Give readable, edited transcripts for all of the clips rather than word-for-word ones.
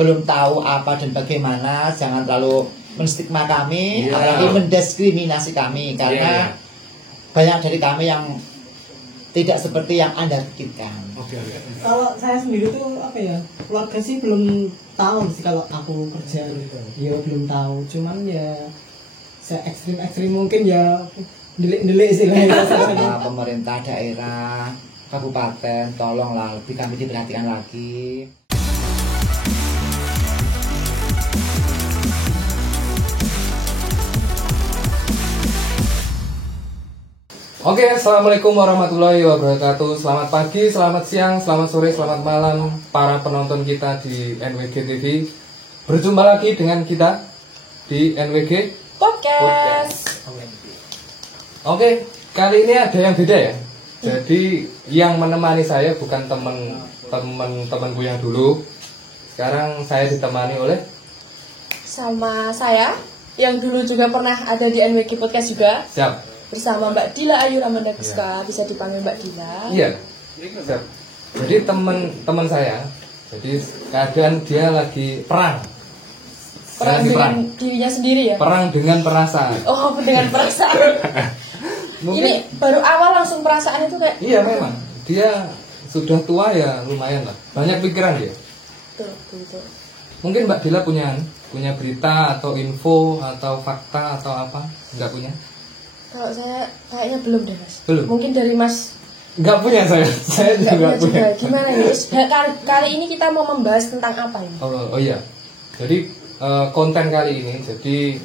belum tahu apa dan bagaimana, jangan terlalu menstigma kami, apalagi mendiskriminasi kami, karena banyak dari kami yang tidak seperti yang Anda pikirkan. Kalau saya sendiri tuh apa ya, keluarga sih belum tahu sih kalau aku kerja gitu. Ya belum tahu, cuman ya saya ekstrim mungkin ya delik sih lah. Sama pemerintah daerah, kabupaten, tolonglah lebih kami diperhatikan lagi. Oke, assalamualaikum warahmatullahi wabarakatuh. Selamat pagi, selamat siang, selamat sore, selamat malam para penonton kita di NWG TV. Berjumpa lagi dengan kita di NWG Podcast. Oke, kali ini ada yang beda ya. Jadi yang menemani saya bukan temanku yang dulu. Sekarang saya ditemani oleh Sama saya yang dulu juga pernah ada di NWG Podcast juga. siap. Bersama Mbak Dila Ayu Ramanda Giska, bisa dipanggil Mbak Dila. Iya. Siap. Jadi teman saya. Jadi keadaan dia lagi perang. Perang dengan dirinya sendiri ya? Perang dengan perasaan. Oh, dengan perasaan. Ini baru awal langsung perasaan itu kayak. Iya memang. Dia sudah tua ya lumayan lah. Banyak pikiran dia. Betul. Mungkin Mbak Dila punya berita atau info atau fakta atau apa? Enggak punya? Kalau saya kayaknya belum deh Mas. Belum. Mungkin dari Mas. Enggak punya saya. Saya juga punya. Gimana ini? Kali ini kita mau membahas tentang apa ini? Oh iya. Jadi konten kali ini, jadi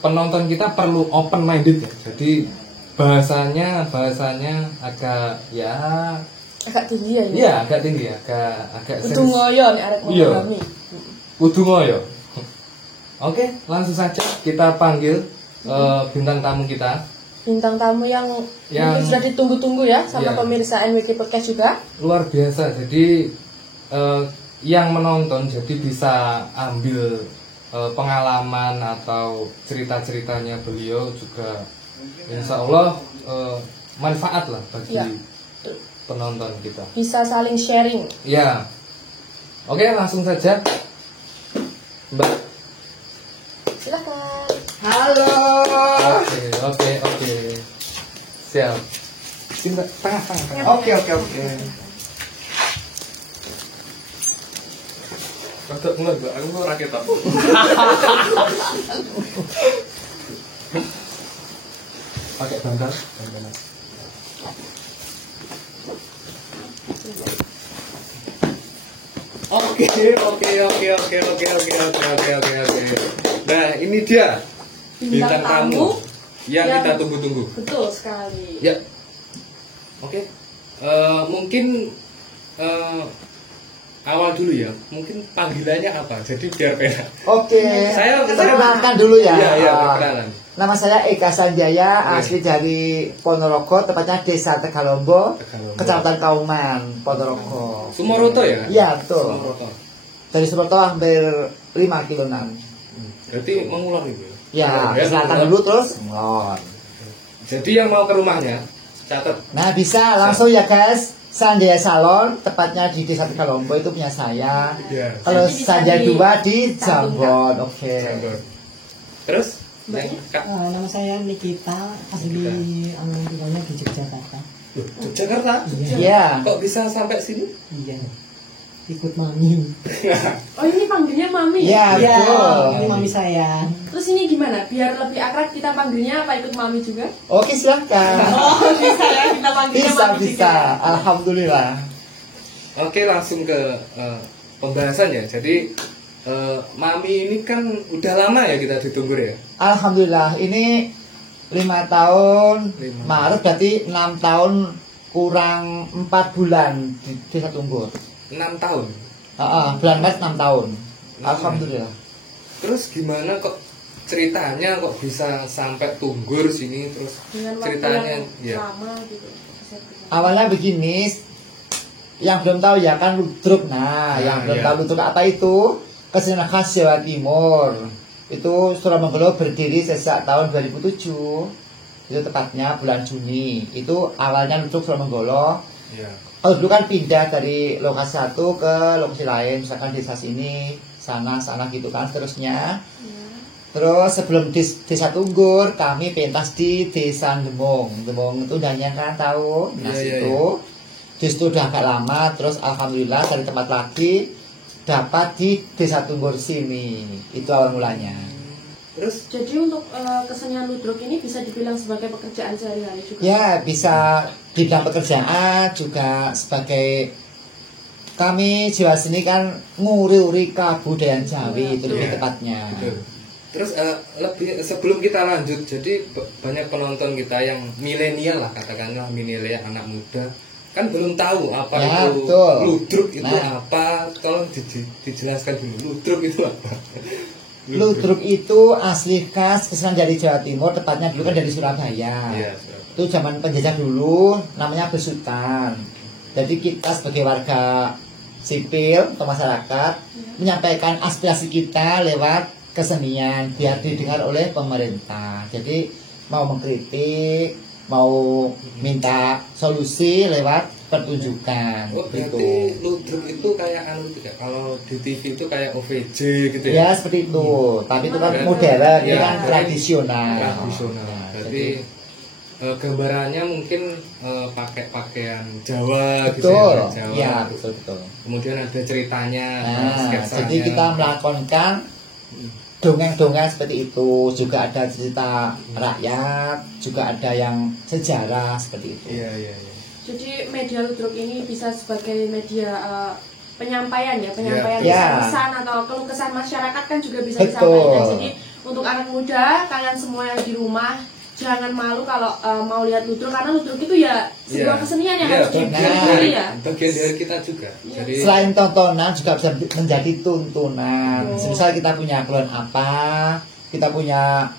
penonton kita perlu open minded ya. Jadi bahasanya agak tinggi ya ini. Iya, agak tinggi, agak Kudu ngoyo nih arek ngomong. Kudu ngoyo. Oke, langsung saja kita panggil bintang tamu kita. Bintang tamu yang mungkin sudah ditunggu-tunggu ya sama pemirsa NWG Podcast juga. Luar biasa. Jadi yang menonton jadi bisa ambil pengalaman atau cerita-ceritanya beliau juga, insya Allah manfaat lah bagi penonton kita. Bisa saling sharing. Ya. Oke, langsung saja, Mbak. Silakan. Halo. Oke. Siap. Tengah. Oke. Enggak, aku mau rakit apa? Pakai bantal. Oke. Nah, ini dia bintang tamu yang kita tunggu-tunggu. Betul sekali. Ya. Oke. Mungkin awal dulu ya. Mungkin panggilannya apa? Jadi biar penak. Oke. Saya perkenalkan dulu ya. Iya, perkenalan. Nama saya Eka Sanjaya, asli dari Ponorogo, tepatnya Desa Tegalombo, Kecamatan Kauman, Ponorogo. Sumoroto ya? Iya, betul. Sumoroto. Dari Sumoroto hampir 5 kiloan. Berarti mengulur itu. Ya, selatan dulu terus ngulon. Jadi yang mau ke rumahnya, catat. Nah, bisa langsung ya guys. Sanjaya Salon, tepatnya di Desa Tegalombo, itu punya saya. Iya. Kalau Sanjaya 2 di Jambon. Oke. Terus? Nama saya Nikita, asli tinggalnya di Yogyakarta. Jakarta? Iya. Kok bisa sampai sini? Iya, ikut mami. Oh, ini panggilnya mami? Iya, betul. Ini mami saya. Terus ini gimana? Biar lebih akrab kita panggilnya apa ikut mami juga? Oke, silakan. Oh, bisa ya kita panggilnya mami Bisa. juga. Alhamdulillah. Oke, langsung ke pembahasannya. Jadi mami ini kan udah lama ya kita ditunggu ya? Alhamdulillah, ini 5 tahun, Maret berarti 6 tahun kurang 4 bulan di Desa Tunggur. 6 tahun? Bulan Maret 6 tahun. Alhamdulillah. Terus gimana kok ceritanya kok bisa sampai Tunggur sini, terus dengan ceritanya lama gitu. Awalnya begini, yang belum tahu ya kan ludruk. Yang belum tahu ludruk apa itu? Kesenian khas Jawa Timur. Itu Suramonggo berdiri sejak tahun 2007. Itu tepatnya bulan Juni. Itu awalnya ludruk Suramonggo. Kalau dulu kan pindah dari lokasi satu ke lokasi lain, misalkan desa sini, sana gitu kan seterusnya. Terus sebelum di desa Tunggur, kami pentas di desa Demong. Demong itu Danya kan tahu. Nah situ, di situ udah agak lama. Terus alhamdulillah dari tempat lagi dapat di desa Tunggur sini. Itu awal mulanya. Terus Jadi untuk kesenian ludruk ini bisa dibilang sebagai pekerjaan sehari-hari juga. Ya bisa bidang pekerjaan juga sebagai kami Jawa Seni kan nguri-uri kabudayaan Jawi itu lebih tepatnya. betul. Terus lebih sebelum kita lanjut, jadi banyak penonton kita yang milenial lah, katakanlah milenial anak muda kan belum tahu apa Ya, itu betul. ludruk itu Nah. apa. Tolong dijelaskan dulu ludruk itu apa. Ludruk itu asli khas kesenian dari Jawa Timur, tepatnya dulu kan dari Surabaya. Iya, Itu zaman penjajah dulu namanya besutan. Jadi kita sebagai warga sipil atau masyarakat menyampaikan aspirasi kita lewat kesenian biar didengar oleh pemerintah. Jadi mau mengkritik, mau minta solusi lewat pertunjukan. Oh, berarti gitu. ludruk itu kayak anu tidak? Kalau di TV itu kayak OVJ gitu Ya ya? seperti itu. Tapi itu kan Berarti- modern, ini ya, kan tradisional. Tradisional. Ya, Berarti gambarannya mungkin pakai pakaian Jawa gitu betul, ya, Jawa. ya betul. Kemudian ada ceritanya, Nah, sketsanya. jadi kita melakonkan dongeng-dongeng seperti itu, juga ada cerita rakyat, juga ada yang sejarah seperti itu. Iya, iya, iya. Jadi media ludruk ini bisa sebagai media penyampaian ya, penyampaian Ya. pesan atau keluh kesah masyarakat kan juga bisa Betul. disampaikan. Jadi untuk anak muda, kalian semua yang di rumah jangan malu kalau mau lihat ludruk, karena ludruk itu ya sebuah Iya. kesenian yang Iya, harus bagian dipelajari dari, ya. bagian dari kita juga. Iya. Jadi Selain tontonan juga bisa menjadi tuntunan. Oh. Misal kita punya keluhan apa, kita punya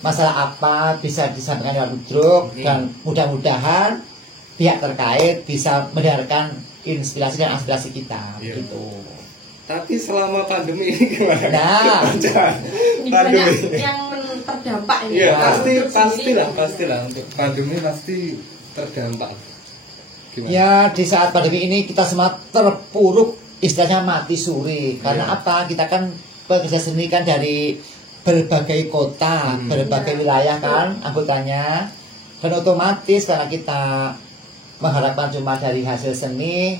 masalah apa, bisa disampaikan lewat ludruk dan mudah-mudahan pihak terkait bisa mendengarkan inspirasi dan aspirasi kita. Iya. Gitu. tapi selama pandemi ini gimana? Nah. Ini Pandemi. banyak yang terdampak ini. Iya, Kalau ludruk sendiri. pastilah untuk pandemi pasti terdampak. Gimana? Ya di saat pandemi ini kita semua terpuruk istilahnya mati suri. Karena Iya. apa? Kita kan pekerja seni kan dari berbagai kota, berbagai Iya. wilayah kan anggotanya. Dan otomatis karena kita mengharapkan cuma dari hasil seni,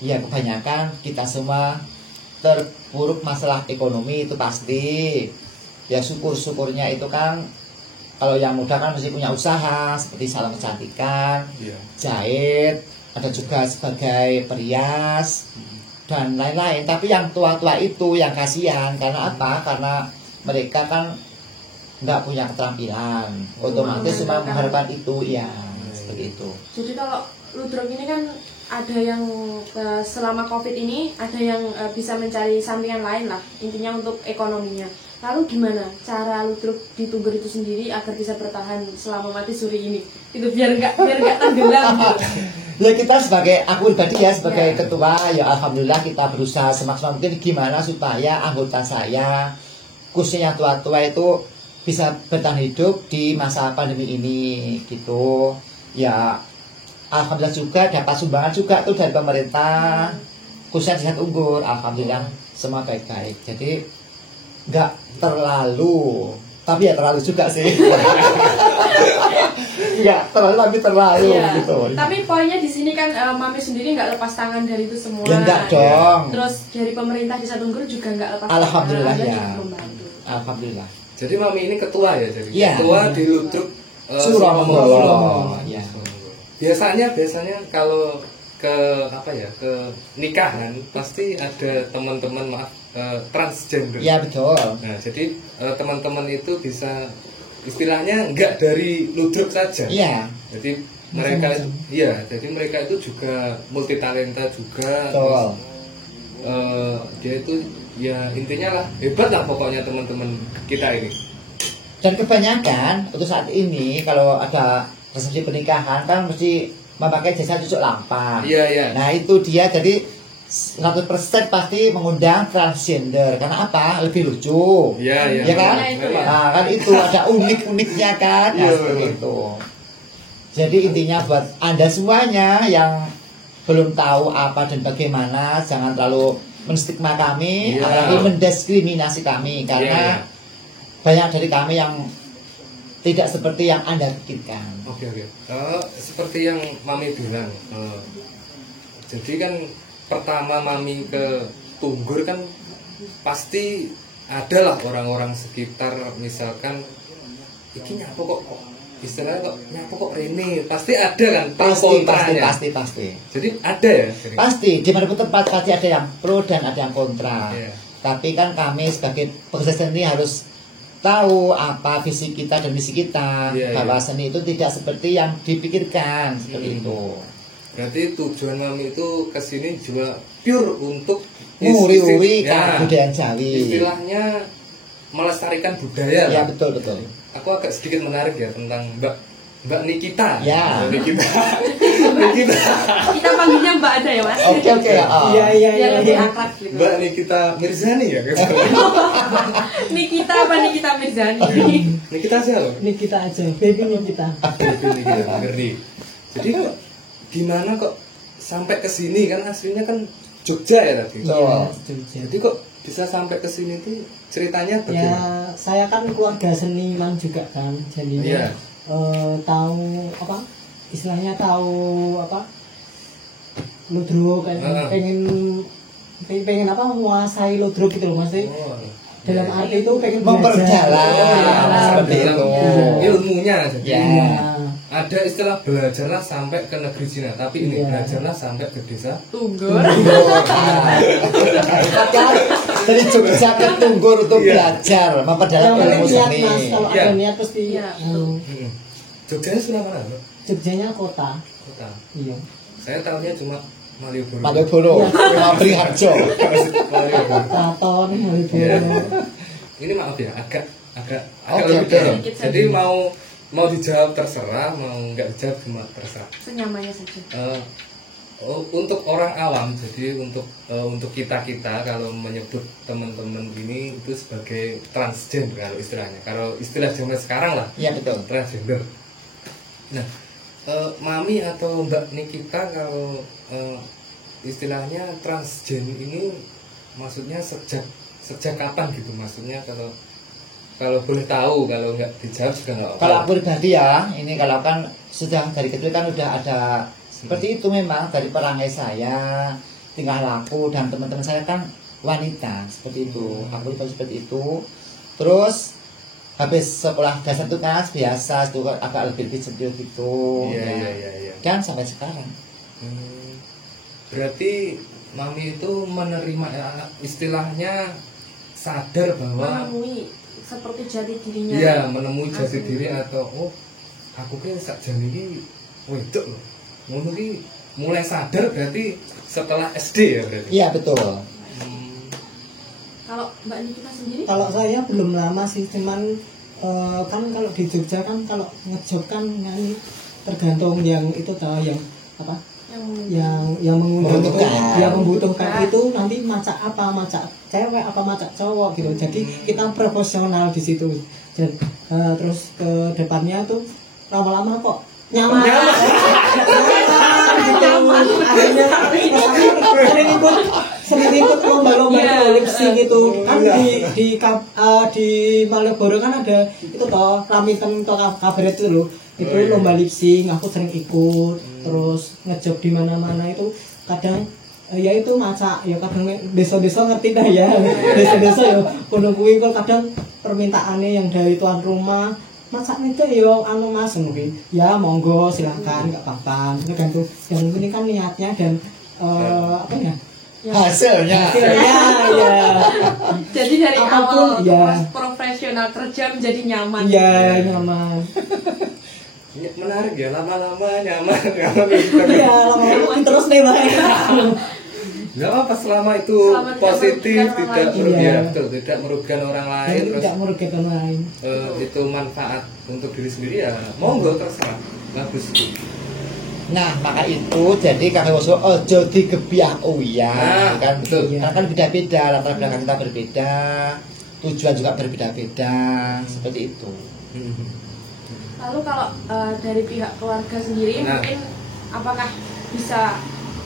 ya kebanyakan kita semua terpuruk masalah ekonomi itu pasti. Ya syukur-syukurnya itu kan kalau yang muda kan mesti punya usaha seperti salon kecantikan, Iya. jahit, ada juga sebagai perias dan lain-lain. Tapi yang tua-tua itu yang kasihan karena apa? Karena mereka kan nggak punya keterampilan, otomatis cuma mengharapkan itu ya seperti itu. Jadi kalau ludruk ini kan ada yang selama COVID ini ada yang bisa mencari sampingan lain lah, intinya untuk ekonominya. Lalu gimana cara ludruk di Tunggur itu sendiri agar bisa bertahan selama mati suri ini? Itu biar nggak tenggelam. Gitu. Ya kita sebagai aku pribadi ya sebagai Ya. ketua ya alhamdulillah kita berusaha semaksimal mungkin gimana supaya anggota saya khususnya yang tua-tua itu bisa bertahan hidup di masa pandemi ini gitu. Ya alhamdulillah juga dapat sumbangan juga tuh dari pemerintah khususnya di Tunggur, alhamdulillah semua baik-baik. Jadi nggak terlalu, tapi ya terlalu juga sih. Nggak terlalu tapi terlalu Iya. gitu. Tapi poinnya di sini kan Mami sendiri nggak lepas tangan dari itu semua. Ya, enggak dong. Terus dari pemerintah Desa Tunggur juga nggak lepas Alhamdulillah, tangan. Anda ya. juga membantu. Alhamdulillah. Jadi Mami ini ketua ya, jadi Iya. ketua di ludruk Suromonggolo. Suromonggolo. Ya. Biasanya kalau ke apa ya, ke nikahan pasti ada teman-teman transgender. Ya betul. Nah, jadi teman-teman itu bisa istilahnya enggak dari ludruk saja. Iya. Jadi mereka jadi mereka itu juga multi talenta juga. Betul. Dia itu ya intinya lah hebat lah pokoknya teman-teman kita ini. Dan kebanyakan untuk saat ini kalau ada resepsi pernikahan kan mesti memakai jasa cucuk lampa. Iya, iya. Nah itu dia jadi 100% pasti mengundang transgender karena apa? Lebih lucu. Iya, iya. Ya kan? Iya, itu ya. Nah, kan itu ada unik-uniknya kan? Nah, Iya, seperti betul. itu. Jadi intinya buat Anda semuanya yang belum tahu apa dan bagaimana, jangan terlalu menstigma kami, Iya. apalagi mendiskriminasi kami, karena Iya. banyak dari kami yang tidak seperti yang Anda pikirkan. Oke. Seperti yang Mami bilang, jadi kan pertama Mami ke Tunggur kan pasti adalah orang-orang sekitar, misalkan iki nyapo kok istilahnya kok nyapo kok Rene, pasti ada kan pro kontranya. Pasti. Jadi ada ya. Pasti, dimanapun tempat pasti ada yang pro dan ada yang kontra. Iya. Tapi kan kami sebagai pekerja seni harus tahu apa visi kita dan misi kita, Iya, bahwa seni itu tidak seperti yang dipikirkan seperti itu. Berarti tujuan Mami itu kesini juga pure untuk Nguri-uri ya, kebudayaan Jawi. istilahnya melestarikan budaya Ya lah. betul. Aku agak sedikit menarik ya tentang Mbak Nikita. Ya. Nikita. Kita panggilnya Mbak aja ya, Mas. Oke. Iya iya Biar iya. lebih iya. akrab gitu. Mbak Nikita Mirzani ya. Nikita apa Nikita Mirzani? Nikita siapa? Ini kita aja, baby ini kita. Nikita Ngeri. Jadi kok gimana kok sampai ke sini, kan aslinya kan Jogja ya tadi. Betul. Iya, Jogja. Jadi kok bisa sampai ke sini tuh ceritanya Ya, bagaimana? saya kan keluarga seniman juga kan, jadinya Iya. tahu apa? Istilahnya tahu apa? Ludruk kan, pengen apa? Menguasai ludruk gitu loh, Mas. Oh. Dalam arti itu pengen Memperdalam seperti Dalam itu. ilmunya jadi Ya. Iya. ada istilah belajarlah sampai ke negeri Cina, tapi ini Iya. belajarlah sampai ke desa. Tunggur. Kan dari Jogja ke Tunggur untuk Iya. belajar, memperdalam Yang ilmu penting niat, seni. Mas. Kalau Iya. ada niat pasti. Iya, Hmm. Jogjanya sudah mana? Bro? Jogjanya kota. Kota. Iya. Saya tahunya cuma Malioboro. Malioboro, Mabri Harjo. Malioboro. Keraton, Iya. Malioboro. Ini maaf ya, agak Oke, lebih oke. dalam. Sedikit Jadi saja. mau dijawab terserah, mau nggak dijawab cuma terserah. Senyamannya saja. Untuk orang awam, jadi untuk kita kalau menyebut teman-teman ini itu sebagai transgender kalau istilahnya. Kalau istilah zaman sekarang lah, Iya betul. transgender. Nah, Mami atau Mbak Nikita kalau istilahnya transgender ini maksudnya sejak kapan gitu? Maksudnya kalau boleh tahu, kalau nggak dijawab juga nggak apa-apa. Kalau aku pribadi ya, ini kalau kan sudah dari kecil kan udah ada seperti itu, memang dari perangai saya, tingkah laku dan teman-teman saya kan wanita seperti itu. Aku pribadi seperti itu. Terus habis sekolah dasar itu kan biasa itu agak lebih sentil gitu. Iya. Dan sampai sekarang. Berarti Mami itu menerima istilahnya sadar bahwa Menemui seperti jati dirinya. iya menemui jati Asli. diri atau aku ki sakjane iki wedok loh. Ngono ki mulai sadar berarti setelah SD ya berarti. Iya betul. Kalau Mbak Nikita sendiri? Kalau saya belum lama sih, cuman kan kalau di Jogja kan kalau ngejob kan nyanyi tergantung yang itu tahu yang apa yang mengundang itu, Membutuhkan. yang membutuhkan itu nanti macak apa, macak cewek apa macak cowok gitu. Jadi kita profesional di situ. Dan terus ke depannya tuh lama-lama kok nyaman. Nyaman. Akhirnya sering ikut lomba-lomba Iya. lip sync gitu. Kan di Malioboro kan ada itu toh Ramitan toh kabaret itu loh. Itu Oh, iya. lomba lip sync, aku sering ikut. Terus ngejob di mana-mana itu kadang ya itu maca ya kadang desa-desa ngerti dah ya. Desa-desa ya kono kuwi kok kadang permintaannya yang dari tuan rumah masak itu ya anu Mas mungkin. Ya monggo silahkan enggak apa-apa. Tergantung yang penting kan niatnya dan apa ya? Hasilnya. Hasilnya ya. Jadi dari Apapun, awal ya. profesional kerja menjadi nyaman. Iya nyaman. Menarik ya, lama-lama nyaman. Iya lama-lama terus nih Mas. Nggak apa selama itu Selama tidak positif, merugikan orang tidak lain. merugikan, Iya. betul, tidak merugikan orang lain, Dan terus tidak merugikan lain. itu manfaat untuk diri sendiri ya monggo terserah, bagus. Nah, maka itu jadi kami usul ojo digebiah uya, Nah, kan betul. Karena kan beda-beda, latar belakang kita berbeda, tujuan juga berbeda-beda, seperti itu. Lalu kalau dari pihak keluarga sendiri Nah. mungkin apakah bisa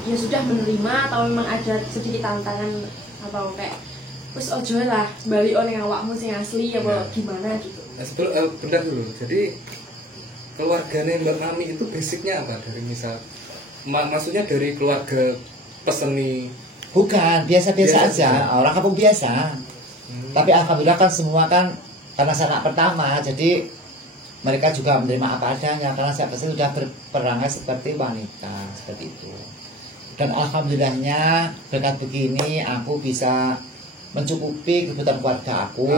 ya sudah menerima atau memang ada sedikit tantangan atau kayak wis ojo lah balik oleh awakmu sing asli apa gimana gitu. Nah, sebelum bentar dulu. Jadi keluarganya Mbak Mami itu basicnya apa? Dari misal maksudnya dari keluarga peseni. Bukan, biasa-biasa Biasa aja, orang kampung biasa. Tapi alhamdulillah kan semua kan karena saya anak pertama, jadi mereka juga menerima apa adanya karena saya pasti sudah berperangai seperti wanita seperti itu. Dan alhamdulillahnya berkat begini aku bisa mencukupi kebutuhan keluarga aku,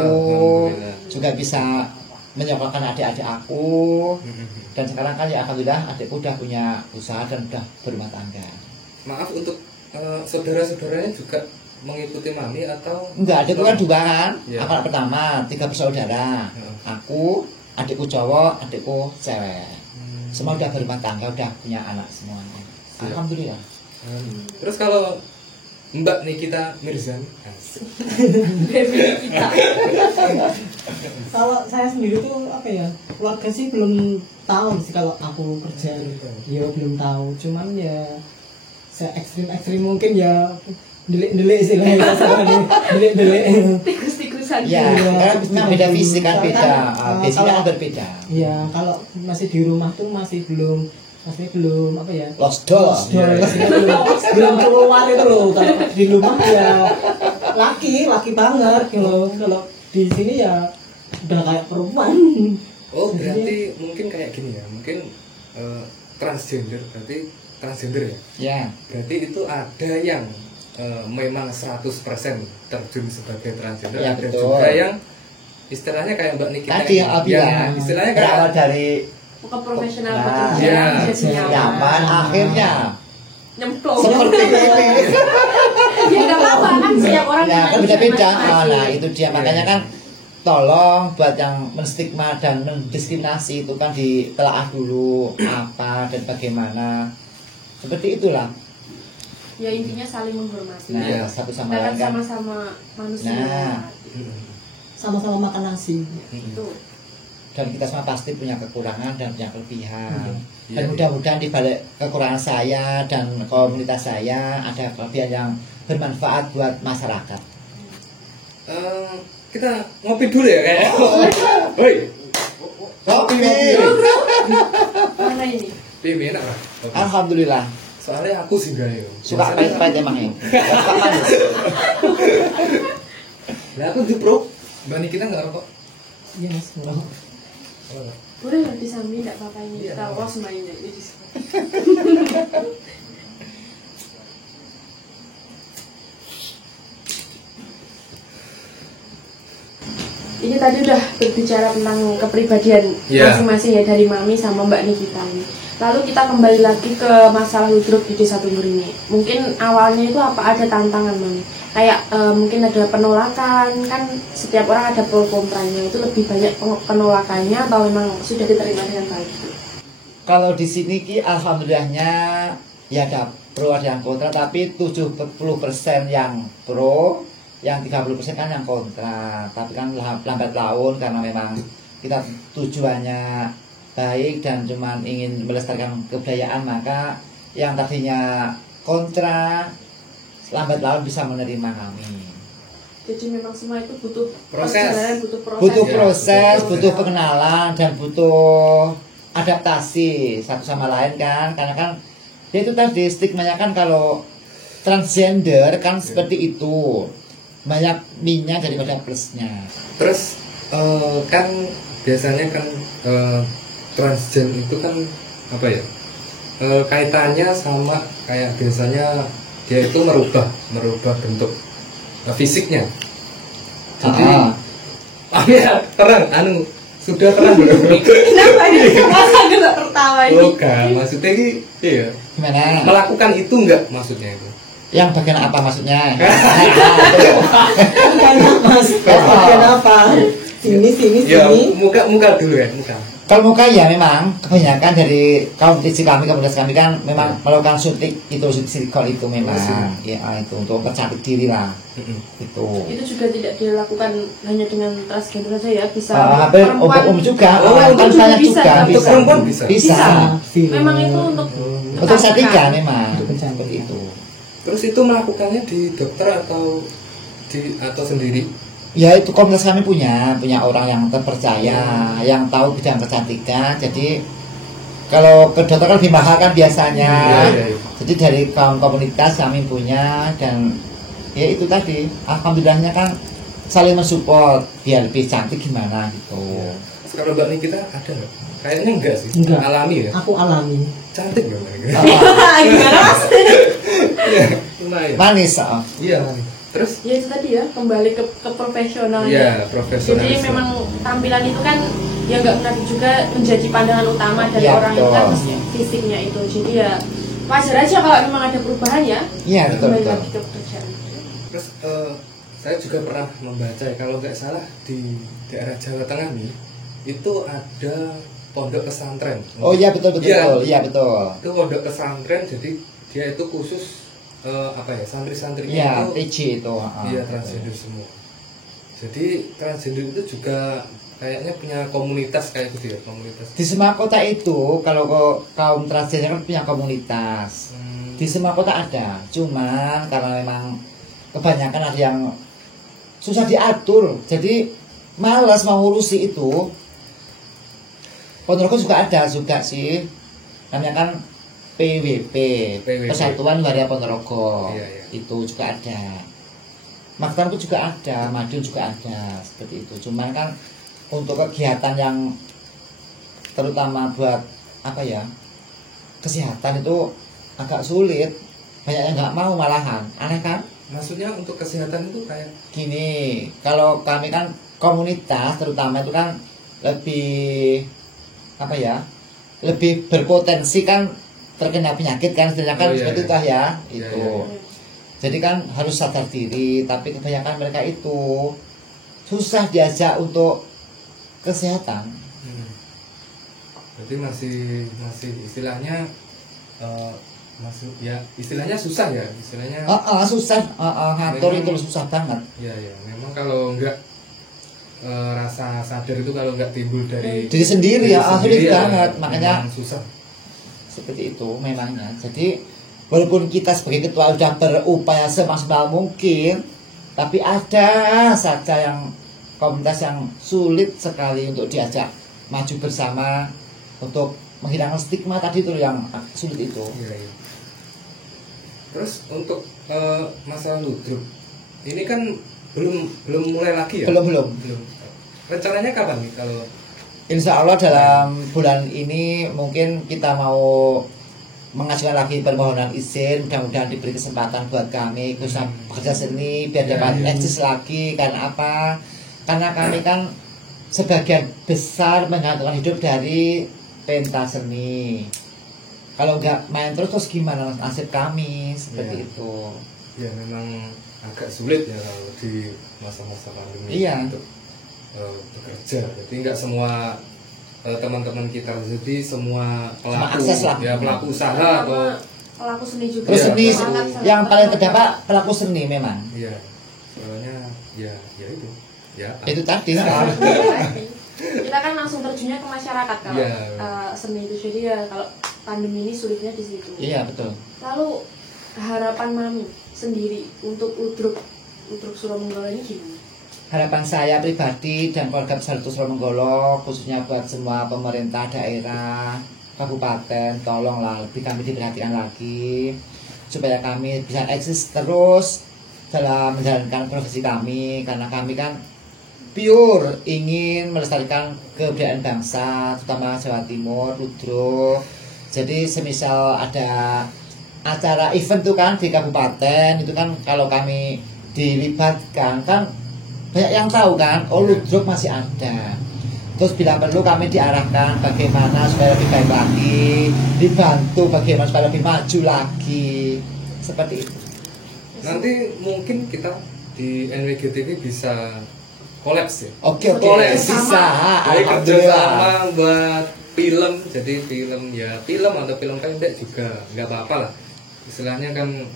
juga bisa menyekolahkan adik-adik aku. Dan sekarang kan ya alhamdulillah adikku udah punya usaha dan udah berumah tangga. Maaf untuk saudara-saudaranya juga mengikuti Mami atau enggak, adikku kan dua kan, Ya. aku anak pertama, 3 bersaudara. Aku, adikku cowok, adikku cewek. Semua udah berumah tangga, udah punya anak semuanya. Siap. Alhamdulillah. Terus kalau Mbak Nikita Mirzani, Kita Kalau saya sendiri tuh apa ya, keluarga sih belum tahu sih kalau aku kerja gitu. Ya belum tahu, cuman ya saya ekstrim mungkin ya delik sih lah ya, delik. tikus-tikusan Ya, gitu. karena memang beda fisik kan, beda. Biasanya Kalau- kan berbeda. Ya kalau masih di rumah tuh masih belum apa ya, Lost doll. belum keluar itu loh. Kalau di rumah ya laki banget gitu. Kalau di sini ya udah kayak perempuan. oh berarti mungkin kayak gini ya, mungkin transgender, berarti transgender ya. Ya, Berarti itu ada yang memang 100% terjun sebagai transgender, Ya, ada betul. juga yang istilahnya kayak Mbak Nikita tadi yang Abi yang istilahnya kayak berawal dari Ke profesional Nah, bekerja ya, jadi nyaman, akhirnya nyemplung. seperti ini. Ya nggak apa-apa kan setiap orang Ya, kan punya beda-beda. masing-masing. Nah, itu dia makanya kan tolong buat yang menstigma dan mendiskriminasi itu kan ditelaah dulu apa dan bagaimana. Seperti itulah. Ya intinya saling menghormati. Nah, Iya. satu sama Kita kan lain kan. sama-sama manusia. Nah. Sama-sama makan nasi. Itu. Dan kita semua pasti punya kekurangan dan punya kelebihan. Iya. Dan mudah-mudahan di balik kekurangan saya dan komunitas saya ada kelebihan yang bermanfaat buat masyarakat. Kita ngopi dulu ya kayaknya. Woi, Kopi. Mana ini? Pim enak lah. Kopi. Alhamdulillah. Soalnya aku sih enggak ya. Suka pahit-pahit emangnya. Suka manis. Nah aku di pro. Mbak Nikita nggak rokok. Iya mas. Boleh lah disambi, tidak apa-apa ini. Iya. Kita was mainnya. Ini tadi udah berbicara tentang kepribadian Iya. masing-masing ya dari Mami sama Mbak Nikita ini. Lalu kita kembali lagi ke masalah ludruk di Desa Tunggur ini. Mungkin awalnya itu apa ada tantangan Mami? Kayak mungkin ada penolakan, kan setiap orang ada pro kontranya. Itu lebih banyak penolakannya atau memang sudah diterima dengan baik? Kalau di sini ki alhamdulillahnya ya ada pro ada yang kontra, tapi 70% yang pro, yang 30% kan yang kontra. Tapi kan lambat laun karena memang kita tujuannya baik dan cuman ingin melestarikan kebudayaan, maka yang tadinya kontra lambat laun bisa menerima kami. Jadi memang semua itu butuh Proses. perjalanan, butuh proses. Butuh Ya, proses, betul. butuh pengenalan dan butuh adaptasi satu sama lain kan. Karena kan ya itu tadi stigmanya kan kalau transgender kan seperti itu. Banyak minyak daripada plusnya. Terus kan biasanya kan transgen itu kan apa ya? Kaitannya sama kayak biasanya dia itu merubah bentuk fisiknya. Jadi ya terang sudah terang belum? Kenapa ini? Masa nggak tertawa ini? Oh enggak, maksudnya ini iya. Gimana? Melakukan itu enggak maksudnya itu? Yang bagian apa maksudnya? Banyak mas. Bagian apa? Sini Ya, muka dulu ya, muka. Kalau muka ya memang kebanyakan dari komunitas kami kan memang melakukan suntik itu silikon itu memang ya itu untuk mempercantik diri lah itu. Itu juga tidak dilakukan hanya dengan transgender saja ya, bisa Hampir umum juga, Oh, kan untuk banyak bisa. juga Untuk perempuan bisa. bisa. Memang itu untuk Untuk setika memang Untuk seperti itu. Terus itu melakukannya di dokter atau sendiri? Ya itu komunitas kami punya orang yang terpercaya, yang tahu bidang kecantikan. Jadi kalau ke dokter kan lebih mahal kan biasanya. Iya. Jadi dari komunitas kami punya, dan ya itu tadi alhamdulillahnya kan saling mensupport biar lebih cantik gimana gitu. Kalau Mbak Nikita ada nggak? Kayaknya enggak sih. Enggak. Alami ya. Aku alami. Cantik nggak Mbak Nikita? Gimana mas? Iya. Lumayan. Manis. Iya. Terus? Ya itu tadi ya, kembali ke profesionalnya. Iya, profesional. Jadi memang tampilan itu kan ya nggak menarik juga menjadi pandangan utama dari Ya, orang itu kan betul. fisiknya itu. Jadi ya wajar aja kalau memang ada perubahan ya. Iya betul Kembali betul. lagi ke pekerjaan. Terus saya juga pernah membaca ya, kalau nggak salah di daerah Jawa Tengah nih itu ada pondok pesantren. Oh iya betul betul. Iya. Iya betul. Itu pondok pesantren, jadi dia itu khusus santri-santrinya Iya itu TJ itu. iya transgender semua. Jadi transgender itu juga kayaknya punya komunitas kayak gitu ya, komunitas. Di semua kota itu kalau kaum transgender kan punya komunitas. Di semua kota ada. Cuman karena memang kebanyakan ada yang susah diatur, jadi malas mau ngurusi itu. Ponorogo juga ada juga sih, namanya kan PWP, Persatuan Waria Ponorogo. Iya, iya. Itu juga ada. Maktabku juga ada, Madiun juga ada, seperti itu. Cuman kan untuk kegiatan yang terutama buat apa ya, kesehatan itu agak sulit. Banyak yang nggak mau malahan, aneh kan? Maksudnya untuk kesehatan itu kayak Gini, kalau kami kan komunitas terutama itu kan lebih apa ya, lebih berpotensi kan terkena penyakit kan, sedangkan Oh, iya, seperti iya. itu ya Iya, itu. iya, Jadi kan harus sadar diri, tapi kebanyakan mereka itu susah diajak untuk kesehatan. berarti masih istilahnya masih ya istilahnya susah ya, istilahnya Susah, ngatur Memang- itu susah banget. ya memang kalau enggak rasa sadar itu kalau enggak timbul dari Diri sendiri ya, sulit sendiri banget, makanya memang susah. seperti itu memangnya. Jadi walaupun kita sebagai ketua sudah berupaya semaksimal mungkin, tapi ada saja yang komunitas yang sulit sekali untuk diajak maju bersama untuk menghilangkan stigma tadi itu yang sulit itu. Iya. Terus untuk masalah ludruk ini kan belum mulai lagi ya? Belum. Rencananya kapan nih kalau Insya Allah dalam bulan ini mungkin kita mau mengajukan lagi permohonan izin, mudah-mudahan diberi kesempatan buat kami khususnya pekerja seni biar dapat eksis lagi. Karena apa? Karena kami kan sebagian besar menggantungkan hidup dari pentas seni. Kalau nggak main terus gimana nasib kami seperti Iya. itu. ya memang agak sulit ya kalau di masa-masa pandemi Iya. untuk bekerja. Jadi nggak semua teman-teman kita, jadi semua pelaku akses lah. ya pelaku usaha Sama atau pelaku seni juga. Terus Iya, seni Sangat-sangat yang paling terdampak. terdampak pelaku seni memang. ya soalnya ya itu ya Itu tadi. Kita kan langsung terjunnya ke masyarakat kalau Iya. seni itu, jadi ya kalau pandemi ini sulitnya di situ. Iya betul. Lalu harapan Mami sendiri untuk Ludruk Suromenggolo ini gimana? Harapan saya pribadi dan keluarga besar Suromenggolo, khususnya buat semua pemerintah daerah, kabupaten, tolonglah lebih kami diperhatikan lagi supaya kami bisa eksis terus dalam menjalankan profesi kami, karena kami kan pure ingin melestarikan kebudayaan bangsa, terutama Jawa Timur, Ludruk. Jadi semisal ada acara event tuh kan di kabupaten itu kan, kalau kami dilibatkan kan banyak yang tahu kan, oh Ludruk masih ada. Terus bila perlu kami diarahkan bagaimana supaya lebih baik lagi, dibantu bagaimana supaya lebih maju lagi, seperti itu. nanti mungkin kita di NWG TV bisa kolaps ya. Oke, Kolaps. bisa. Jadi Alhamdulillah. kerjasama buat film, jadi film atau film pendek juga nggak apa-apa lah. Istilahnya kan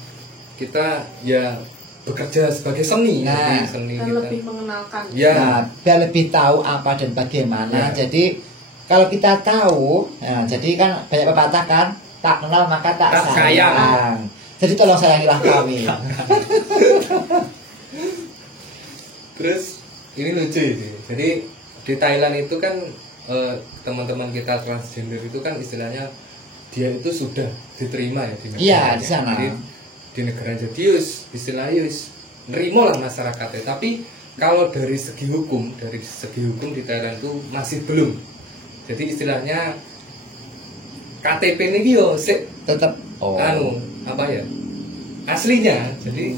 kita ya bekerja sebagai seni, Nah. jadi seni Dan kita. lebih mengenalkan. Ya, Nah, biar lebih tahu apa dan bagaimana. Ya. Jadi kalau kita tahu, nah, jadi kan banyak pepatah kan, tak kenal maka tak Tak sayang. sayang. Jadi tolong sayangilah kami. Terus ini lucu ini. Jadi di Thailand itu kan teman-teman kita transgender itu kan istilahnya dia itu sudah diterima ya di negara. Iya, di sana. Di negara jadi istilahnya nerimo lah masyarakatnya. Tapi kalau dari segi hukum di Thailand itu masih belum. Jadi istilahnya KTP ini yo Tetap apa ya? Aslinya. Jadi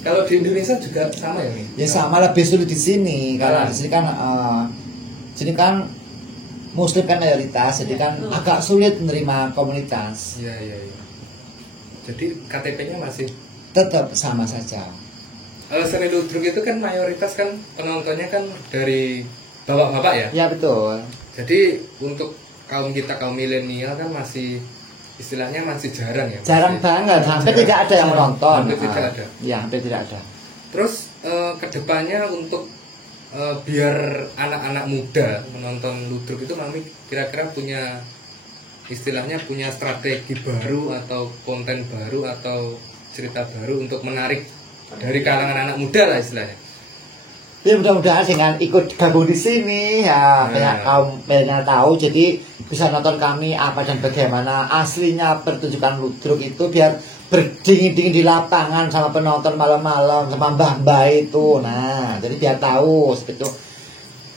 kalau di Indonesia juga sama ya nih. ya sama, lebih sulit di sini karena di sini kan Muslim kan mayoritas, jadi kan agak sulit menerima komunitas. Iya. Jadi KTP-nya masih Tetap sama saja. seni ludruk itu kan mayoritas kan penontonnya kan dari bapak-bapak ya. Ya betul. Jadi untuk kaum milenial kan masih istilahnya masih jarang ya. Jarang banget, hampir tidak ada yang menonton. Hampir tidak ada. Ya, hampir tidak ada. Terus kedepannya untuk biar anak-anak muda menonton ludruk itu Mami kira-kira punya istilahnya punya strategi baru atau konten baru atau cerita baru untuk menarik dari kalangan anak muda lah istilahnya. Ya mudah-mudahan dengan ikut gabung di sini ya banyak kaum milenial tahu, jadi bisa nonton kami apa dan bagaimana aslinya pertunjukan ludruk itu, biar berdingin-dingin di lapangan sama penonton malam-malam sama mbah-mbah itu. Nah, jadi biar tahu seperti itu.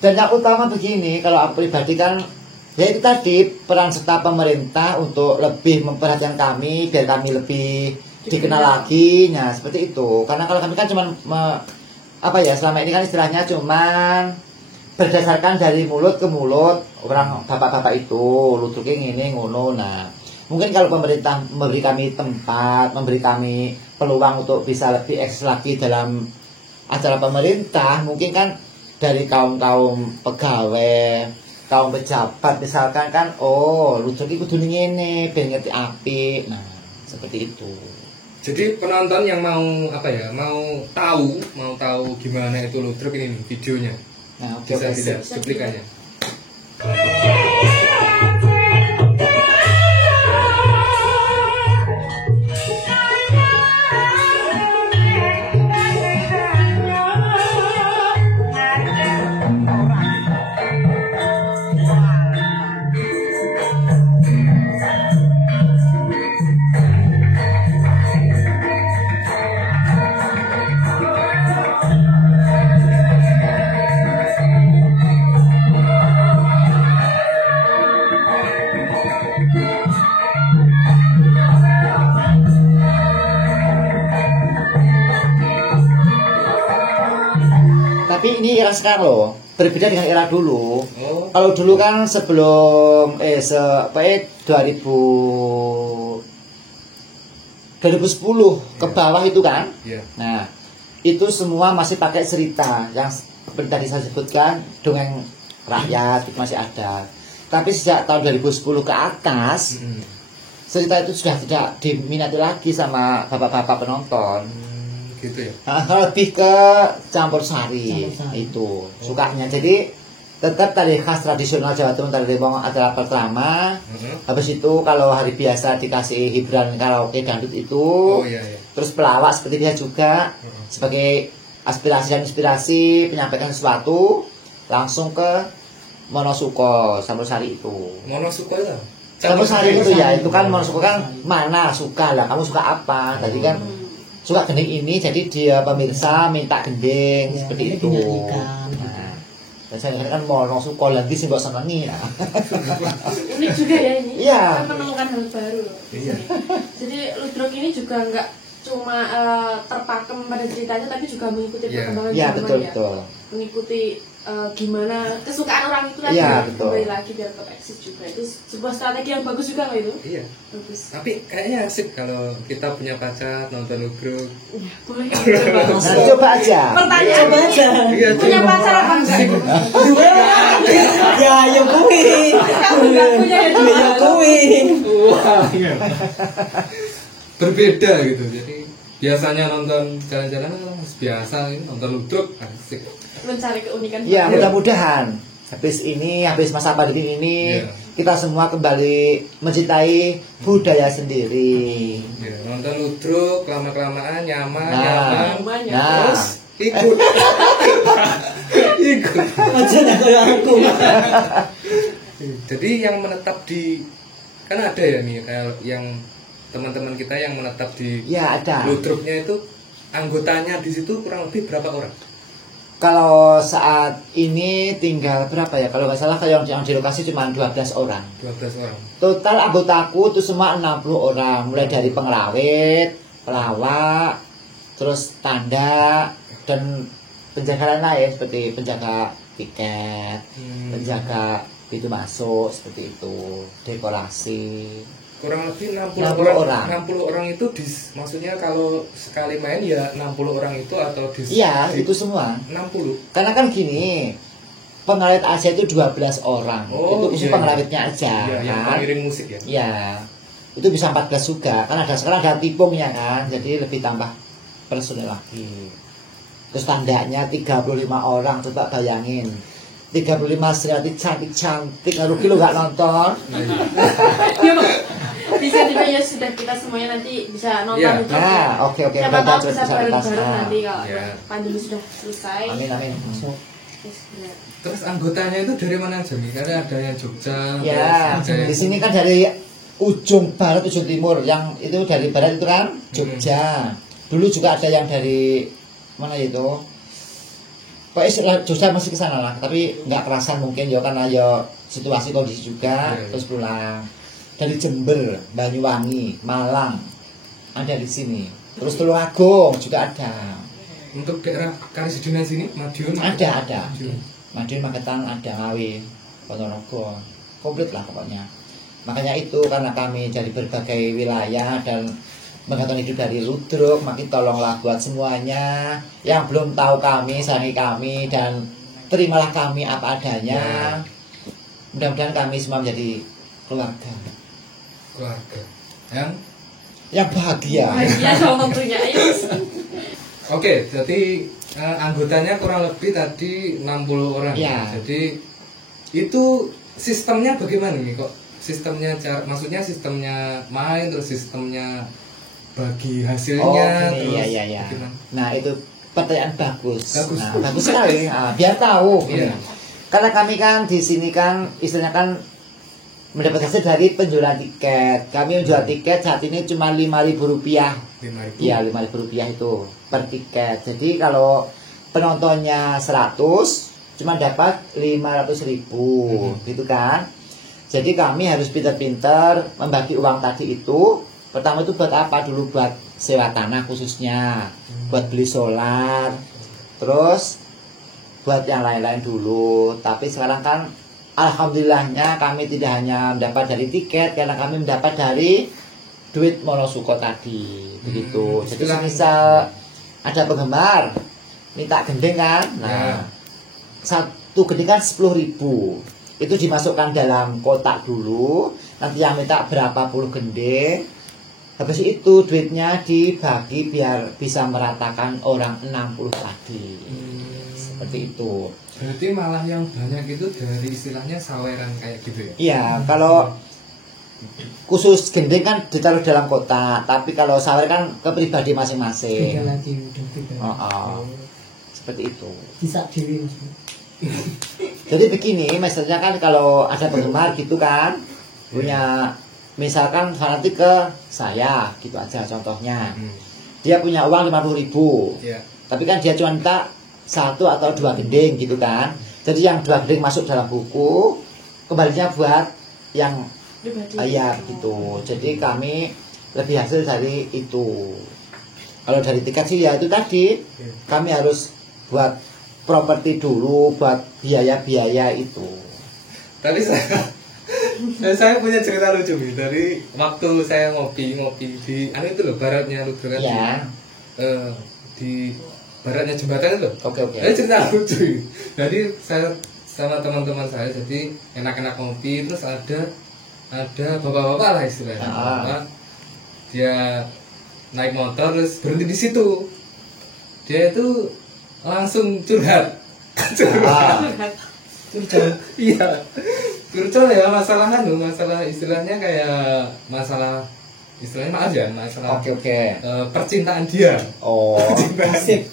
Dan yang utama begini, kalau aku pribadi kan ya itu tadi peran serta pemerintah untuk lebih memperhatikan kami biar kami lebih dikenal lagi. Nah, seperti itu. Karena kalau kami kan cuma selama ini kan istilahnya cuman berdasarkan dari mulut ke mulut orang bapak-bapak itu ludruknya ini ngono. Nah, mungkin kalau pemerintah memberi kami tempat, memberi kami peluang untuk bisa lebih eksis lagi dalam acara pemerintah, mungkin kan dari kaum-kaum pegawai, kaum pejabat misalkan kan, ludruk itu kudu ngene ben ngerti apik. Nah, seperti itu. Jadi penonton yang mau mau tahu gimana itu ludruk ini nih, videonya. Nah, Bisa tidak cuplikannya. Tapi ini era sekarang loh, berbeda dengan era dulu. Oh. Kalau dulu kan sebelum 2010 ke bawah itu kan. Iya. Nah, itu semua masih pakai cerita yang seperti tadi saya sebutkan, dongeng rakyat itu masih ada. Tapi sejak tahun 2010 ke atas, cerita itu sudah tidak diminati lagi sama bapak-bapak penonton. Gitu ya. Lebih ke campur sari itu sukanya. Jadi tetap tari khas tradisional Jawa Timur, tari rembang adalah pertama. Habis itu kalau hari biasa dikasih hiburan karaoke dangdut itu. Iya. Terus pelawak seperti dia juga sebagai aspirasi dan inspirasi menyampaikan sesuatu, langsung ke Monosuko campur sari itu. Monosuko itu. Campur sari itu ya, itu kan Monosuko kan mana suka lah, kamu suka apa? Tadi kan suka gending ini, jadi dia pemirsa minta gending Ya, seperti ini itu. dinyanyikan. Nah, dan saya kan mau langsung lagi sih mbak senengi ya. Unik juga ya ini. Iya. Kita menemukan hal baru loh. Iya. Jadi ludruk ini juga nggak cuma terpakem pada ceritanya, tapi juga mengikuti Iya. perkembangan Iya zaman betul ya. betul. Mengikuti gimana kesukaan orang itu lagi, Iya, betul. kembali lagi biar tetap eksis juga. Itu sebuah strategi yang bagus juga loh itu. Iya. Bagus. Tapi kayaknya asik kalau kita punya pacar nonton ludruk. Ya, boleh coba. Nah, coba aja. Pertanyaan Coba aja. Iya, punya pacar apa enggak? Ya, ya kuwi. Kamu nggak punya ya coba. Ya kuwi. Wah, iya. Berbeda gitu. Jadi biasanya nonton jalan-jalan biasa ini nonton ludruk asik. Mencari keunikan. Ya baru. mudah-mudahan habis masa pandemi ini Iya. kita semua kembali mencintai budaya sendiri. Ya, nonton ludruk lama-kelamaan nyaman, Nah, nyaman. nah. Terus ikut. Ikut. Aja dah kayak aku. Jadi yang menetap di kan ada ya nih kayak yang teman-teman kita yang menetap di Ya ada. ludruknya itu anggotanya di situ kurang lebih berapa orang? Kalau saat ini tinggal berapa ya? Kalau nggak salah kalau yang di lokasi cuma 12 orang. 12 orang. Total anggotaku itu semua 60 orang. Mulai dari pengelawit, pelawak, terus tanda, dan penjaga lain seperti penjaga tiket, penjaga pintu masuk seperti itu, dekorasi. Kurang lebih 60, 60 orang. 60 orang itu maksudnya kalau sekali main ya 60 orang itu atau Iya, itu semua. 60. Karena kan gini, pengelawit aja itu 12 orang. Oh, Itu khusus iya. pengelawitnya aja, Iya, yang kan? pengiring musik ya. Iya. Itu bisa 14 juga. Kan ada sekarang ada tipungnya kan. Jadi lebih tambah personil lagi. Terus tandanya 35 orang, coba bayangin. 35 serati cantik-cantik, rugi lu gak nonton. Ya, Bang. Bisa juga ya sudah kita semuanya nanti bisa nonton Iya. itu. Nah, oke. Siapa Baca tahu terus bisa bareng-bareng Nah, nanti kalau Iya. pandemi sudah selesai. Amin. Yes, benar. Terus anggotanya itu dari mana aja nih? Karena ada yang Jogja, Ya, terus ada yang- di sini kan dari ujung barat, ujung timur. Yang itu dari barat itu kan Jogja. Dulu juga ada yang dari mana itu? Pokoknya Jogja masih ke sana lah, tapi nggak kerasan mungkin ya karena ya situasi kondisi juga, Iya. terus pulang. Dari Jember, Banyuwangi, Malang, ada di sini. Terus Tulungagung juga ada. untuk daerah Karesidenan sini, Madiun Ada. Madiun. Madiun, Magetan, ada Ngawi, Ponorogo, komplit lah pokoknya. Makanya itu karena kami dari berbagai wilayah dan menggantung hidup dari ludruk, makin tolonglah buat semuanya yang belum tahu kami, sayangi kami dan terimalah kami apa adanya. Mudah-mudahan kami semua menjadi keluarga Keluarga yang bahagia. Bahagia dong tentunya. Ayo. Oke, jadi anggotanya kurang lebih tadi 60 orang. Iya. Jadi itu sistemnya bagaimana nih kok? Sistemnya maksudnya sistemnya main terus sistemnya bagi hasilnya Oke, terus iya. bagaimana? Nah, itu pertanyaan bagus. Bagus. Nah, bagus sekali. Nah, biar tahu. Iya. Karena kami kan di sini kan istilahnya kan mendapat hasil dari penjualan tiket. Kami menjual tiket saat ini cuma Rp5.000. 5.000. Iya, Rp5.000 itu per tiket. Jadi kalau penontonnya 100 cuma dapat 500.000 gitu kan. Jadi kami harus pintar-pintar membagi uang tadi itu. Pertama itu buat apa dulu? Buat sewa tanah khususnya, buat beli solar, terus buat yang lain-lain dulu. Tapi sekarang kan alhamdulillahnya kami tidak hanya mendapat dari tiket, karena kami mendapat dari duit monosuko tadi, begitu. Jadi misal ada penggemar minta gending kan, nah satu gending kan 10.000, itu dimasukkan dalam kotak dulu. Nanti yang minta berapa puluh gending, habis itu duitnya dibagi biar bisa meratakan orang 60 tadi. Seperti itu. Berarti malah yang banyak itu dari istilahnya saweran kayak gitu ya? Iya, kalau khusus gending kan ditaruh dalam kotak, tapi kalau sawer kan ke pribadi Beda masing-masing. lagi udah beda. Seperti itu. Bisa dewi. Jadi begini, misalnya kan kalau ada penggemar gitu kan, punya misalkan nanti ke saya gitu aja contohnya. Dia punya uang 50.000. Iya. Tapi kan dia cuma minta 1 atau 2 gending gitu kan. Jadi yang 2 gending masuk dalam buku, kembalinya buat yang Pribadi. iya begitu. Jadi kami lebih hasil dari itu. Kalau dari tiket sih ya itu tadi, kami harus buat properti dulu, buat biaya-biaya itu. Tapi saya punya cerita lucu nih dari waktu saya ngopi di itu loh baratnya Ludruk kan. Iya. Di baratnya jembatan itu loh. Oke. Ini cerita lucu. Jadi saya sama teman-teman saya jadi enak-enak ngopi terus ada bapak-bapak lah istilahnya. Bapak, dia naik motor terus berhenti di situ. Dia itu langsung curhat. Curcol. Iya. Curcol ya masalah masalah istilahnya kayak masalah istilahnya maaf ya, masalah Oke oke. percintaan dia. Oh. Asik.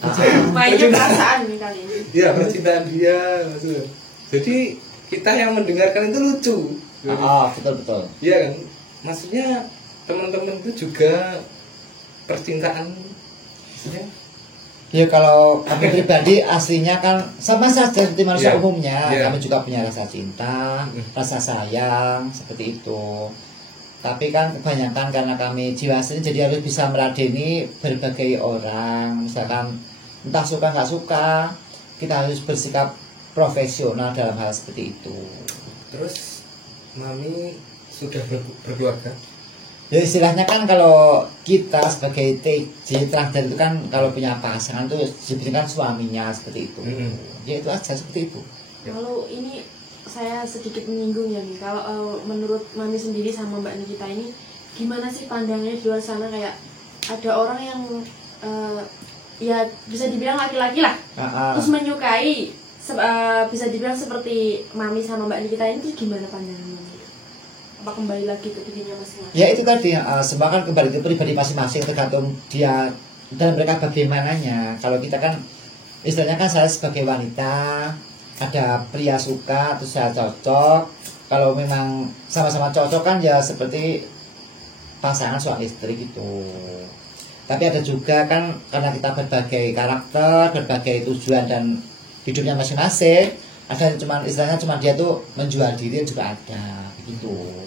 Mainnya perasaan nih kali ini. Iya, percintaan dia maksudnya. Jadi kita yang mendengarkan itu lucu. Betul betul. Iya kan? Maksudnya teman-teman itu juga percintaan maksudnya Ya kalau kami pribadi aslinya kan sama saja seperti manusia Iya. umumnya. Iya. Kami juga punya rasa cinta, rasa sayang seperti itu. Tapi kan kebanyakan karena kami jiwa seni jadi harus bisa meladeni berbagai orang. Misalkan entah suka nggak suka, kita harus bersikap profesional dalam hal seperti itu. terus Mami sudah berkeluarga. Ya istilahnya kan kalau kita sebagai TJ terakhir itu kan kalau punya pasangan tuh sebetulnya kan suaminya seperti itu. Ya itu aja seperti itu. Lalu ini saya sedikit menyinggung ya nih. Kalau menurut Mami sendiri sama Mbak Nikita ini gimana sih pandangannya di luar sana, kayak ada orang yang ya bisa dibilang laki-laki lah, terus menyukai bisa dibilang seperti Mami sama Mbak Nikita ini, tuh gimana pandangan Mami? Apa kembali lagi ke dirinya masing-masing? Ya itu tadi semua kan kembali ke pribadi masing-masing, tergantung dia dan mereka bagaimananya. Kalau kita kan istilahnya kan saya sebagai wanita, ada pria suka terus saya cocok. Kalau memang sama-sama cocok kan ya seperti pasangan suami istri gitu. Tapi ada juga kan karena kita berbagai karakter, berbagai tujuan dan hidupnya masing-masing, ada yang cuman istilahnya cuma dia tuh menjual diri juga ada begitu.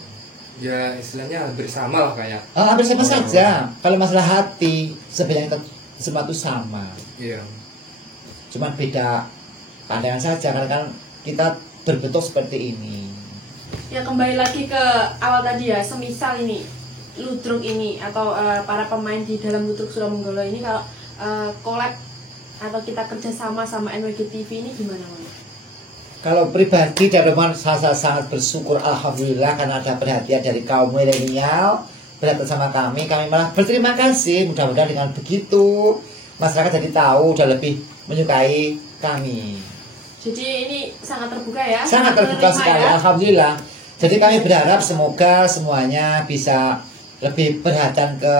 Ya istilahnya hampir sama lah kayak. Hampir sama saja. Kalau masalah hati sebenarnya kita semua itu sama. Iya. Cuma beda pandangan saja karena kan kita berbentuk seperti ini. Ya kembali lagi ke awal tadi ya, semisal ini Ludruk ini atau para pemain di dalam Ludruk Suramanggala ini kalau collab atau kita kerjasama sama NWG TV ini gimana, Mas? Kalau pribadi dari rumah saya sangat bersyukur alhamdulillah karena ada perhatian dari kaum milenial berdatang sama kami malah berterima kasih. Mudah-mudahan dengan begitu masyarakat jadi tahu dan lebih menyukai kami. Jadi ini sangat terbuka ya? Sangat terbuka sekali, ya? alhamdulillah. Jadi kami berharap semoga semuanya bisa lebih perhatian ke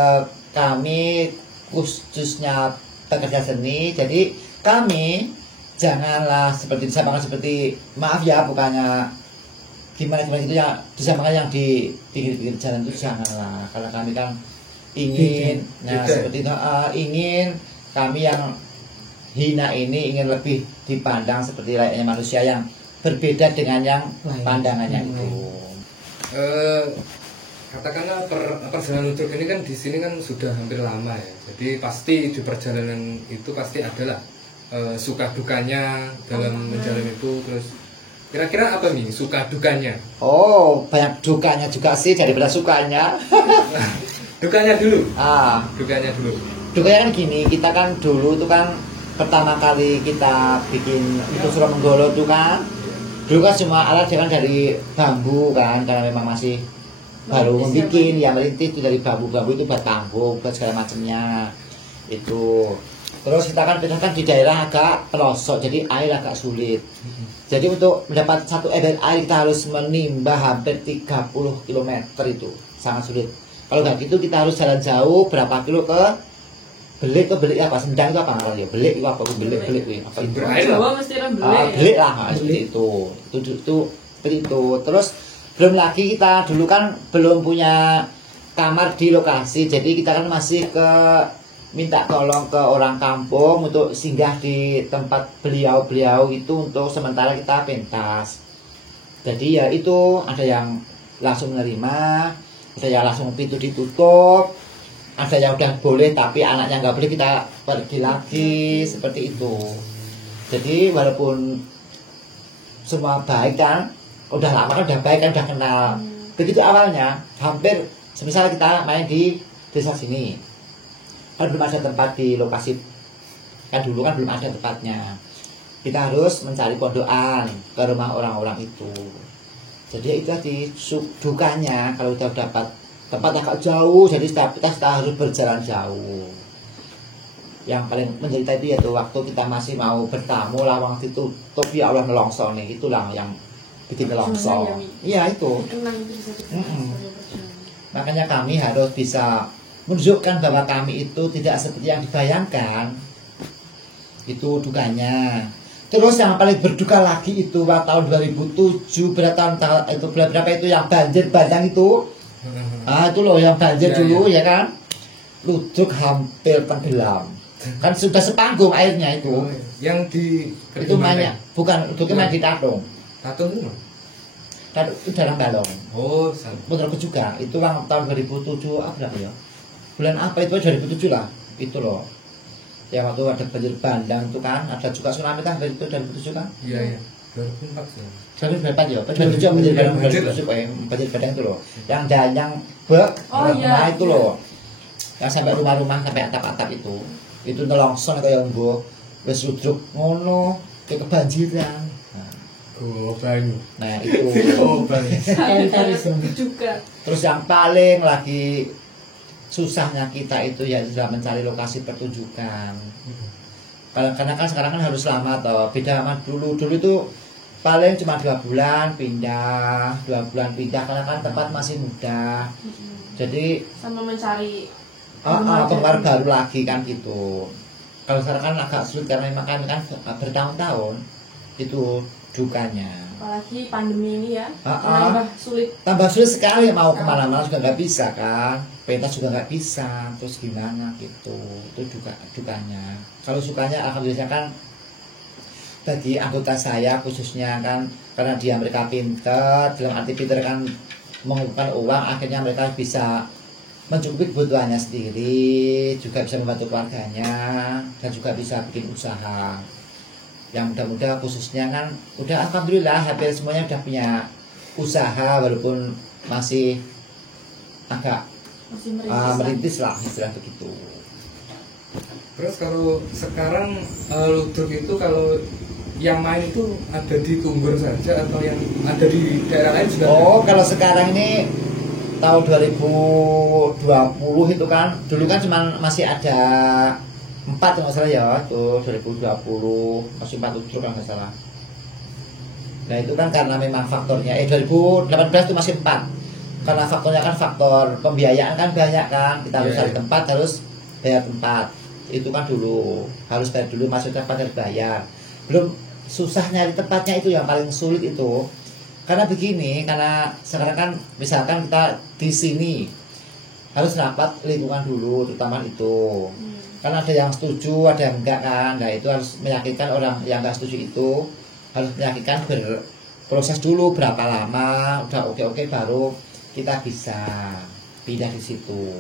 kami, khususnya pekerja seni. Jadi kami janganlah seperti disamakan seperti, maaf ya, bukannya gimana itu ya, disamakan yang di pinggir-pinggir jalan itu janganlah. Karena kami kan ingin, seperti itu, ingin kami yang hina ini ingin lebih dipandang seperti layaknya manusia yang berbeda dengan yang pandangannya itu. Katakanlah perjalanan Ludruk ini kan di sini kan sudah hampir lama ya. Jadi pasti di perjalanan itu pasti adalah suka dukanya dalam menjalani itu. Terus kira-kira apa nih suka dukanya? Oh, banyak dukanya juga sih daripada sukanya. Dukanya dulu. Dukanya dulu. Dukanya kan gini, kita kan dulu tuh kan pertama kali kita bikin itu Suramanggala tuh kan, dulu kan cuma alat kan dari bambu kan, karena memang masih baru membuat ya, merintis itu dari bambu itu buat panggung, buat segala macamnya itu. Terus kita kan pindah di daerah agak pelosok, jadi air agak sulit. Jadi untuk mendapat satu ember air kita harus menimba hampir 30 km itu, sangat sulit. Kalau nggak gitu kita harus jalan jauh berapa kilo ke Belik apa? Sendang itu apa namanya? Belik itu apa? Belik apa itu? Jawa mesti orang belik. Belik lah, seperti itu. Itu seperti itu. Terus belum lagi kita dulu kan belum punya kamar di lokasi, jadi kita kan masih minta tolong ke orang kampung untuk singgah di tempat beliau itu untuk sementara kita pentas. Jadi ya itu ada yang langsung menerima, ada yang langsung pintu ditutup, ada yang udah boleh tapi anaknya nggak boleh, kita pergi lagi seperti itu. Jadi walaupun semua baik kan, udah lama kan udah baik kan, udah kenal. Begitu awalnya hampir semisal kita main di desa sini kan belum ada tempat di lokasi, kan dulu kan belum ada tempatnya, kita harus mencari pondokan ke rumah orang-orang itu. Jadi itu tadi dukanya, kalau udah dapat tempat agak jauh, jadi kita harus berjalan jauh. yang paling menderita itu yaitu waktu kita masih mau bertamu lawang ditutup ya Allah nelongsor nih, itulah yang bikin nelongsor. Iya itu. Kenang itu bisa dikenang sebagai perjuangan. Makanya kami harus bisa menunjukkan bahwa kami itu tidak seperti yang dibayangkan. Itu dukanya. Terus yang paling berduka lagi itu tahun 2007 berapa itu berapa itu yang banjir bandang itu. Itu loh yang banjir dulu ya kan. Ludruk hampir tenggelam. Kan sudah sepanggung airnya itu. Yang di Itu mainnya bukan itu main di Tatung. Tatung itu? Tatung itu dalam balong. Oh, sama. Menurutku juga itu tahun 2007 apa ya? Bulan apa itu 2007 lah. Itu loh. Ya waktu ada banjir bandang itu kan, ada juga tsunami kan dari itu 2007 kan? Iya, iya. 2004 sih. 2004 ya, 2007 banjir bandang 2007 banjir bandang itu loh. Yang danyang bek, nah itu loh. Yang sampai rumah-rumah sampai atap-atap itu nelongsor kayak nggo wis ludruk ngono kayak kebanjiran. Banyu. Nah, itu. Juga. Terus yang paling lagi susahnya kita itu ya sudah mencari lokasi pertunjukan. Karena kan sekarang kan harus lama toh. Beda sama dulu. Dulu itu paling cuma 2 bulan pindah, 2 bulan pindah karena kan tempat masih mudah. Jadi sama mencari penggemar baru lagi kan gitu. Kalau sekarang kan agak sulit karena memang kan bertahun-tahun itu dukanya. Apalagi pandemi ini ya, tambah sulit sekali mau kemana-mana juga nggak bisa kan, pentas juga nggak bisa, terus gimana gitu. Itu dukanya. Kalau sukanya alhamdulillah kan bagi anggota saya khususnya kan karena mereka pinter, dalam arti pinter kan mengumpulkan uang, akhirnya mereka bisa mencukupi kebutuhannya sendiri, juga bisa membantu keluarganya, dan juga bisa bikin usaha. Yang mudah-mudah khususnya kan udah alhamdulillah hampir semuanya udah punya usaha walaupun masih agak merintis lah istilah begitu. Terus kalau sekarang ludruk itu kalau yang main itu ada di Tunggur saja atau yang ada di daerah lain juga? Oh, kalau sekarang ini tahun 2020 itu kan dulu kan cuma masih ada 4 kalau nggak salah ya, tuh 2020 masih 4 ludruk kalau nggak salah. Nah itu kan karena memang faktornya 2018 itu masih 4 karena faktornya kan faktor pembiayaan kan banyak kan, kita harus cari tempat, harus bayar tempat. Itu kan dulu harus bayar dulu, masuk tempat harus bayar. Belum susah nyari tempatnya itu yang paling sulit itu. Karena begini, karena sekarang kan misalkan kita di sini harus rapat lingkungan dulu, terutama itu. Karena ada yang setuju, ada yang enggak kan. Nah itu harus meyakinkan orang yang enggak setuju itu, harus meyakinkan berproses dulu berapa lama, udah oke baru kita bisa pindah di situ.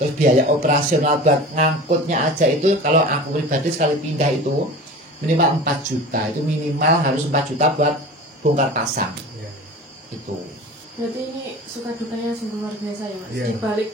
Terus biaya operasional buat ngangkutnya aja itu kalau aku pribadi sekali pindah itu minimal 4 juta. Itu minimal harus 4 juta buat bongkar pasang. Itu. Berarti ini suka dukanya sungguh luar biasa ya Mas. Di balik